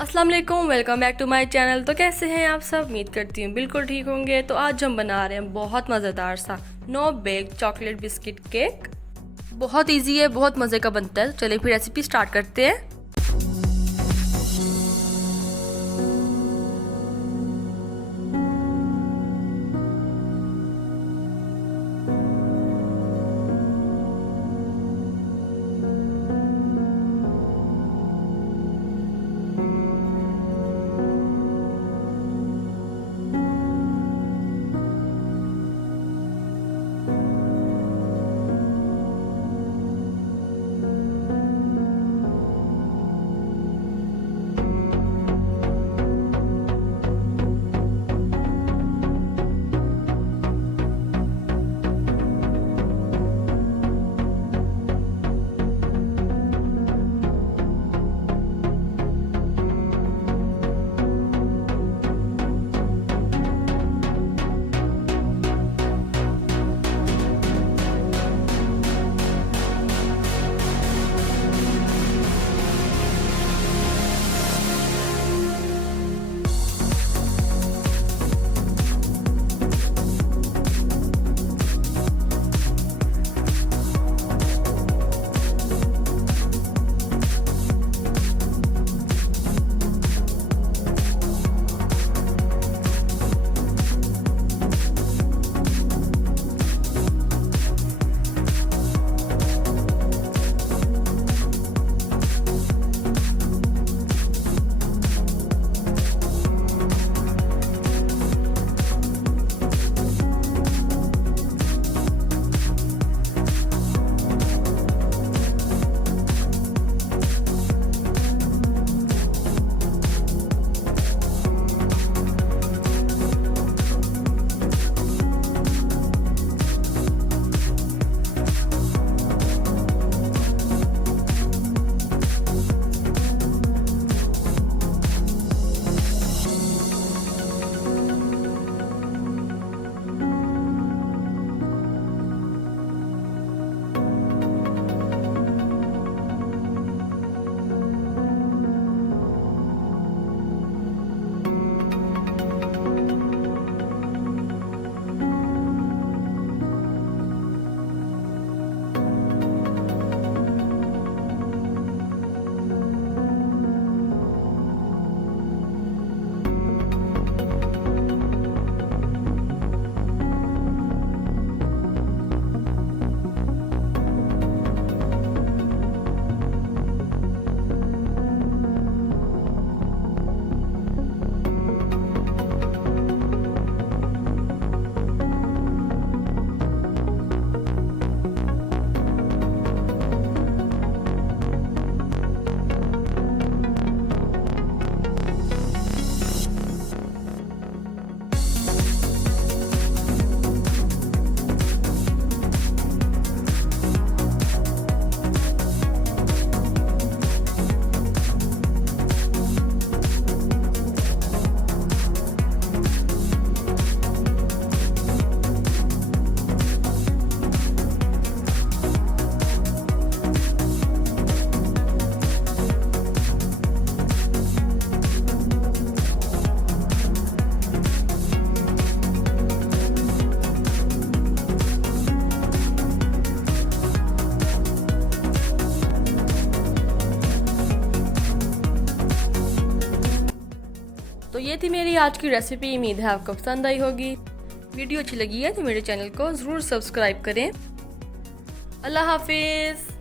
अस्सलाम वालेकुम, welcome back to my channel. तो कैसे हैं आप सब? उम्मीद करती हूँ बिल्कुल ठीक होंगे। तो आज हम बना रहे हैं बहुत मज़ेदार सा no bake chocolate biscuit cake. बहुत इजी है, बहुत मज़े का बनता है। चलिए फिर रेसिपी स्टार्ट करते हैं। तो ये थी मेरी आज की रेसिपी। उम्मीद है आपको पसंद आई होगी। वीडियो अच्छी लगी है तो मेरे चैनल को ज़रूर सब्सक्राइब करें। अल्लाह हाफिज़।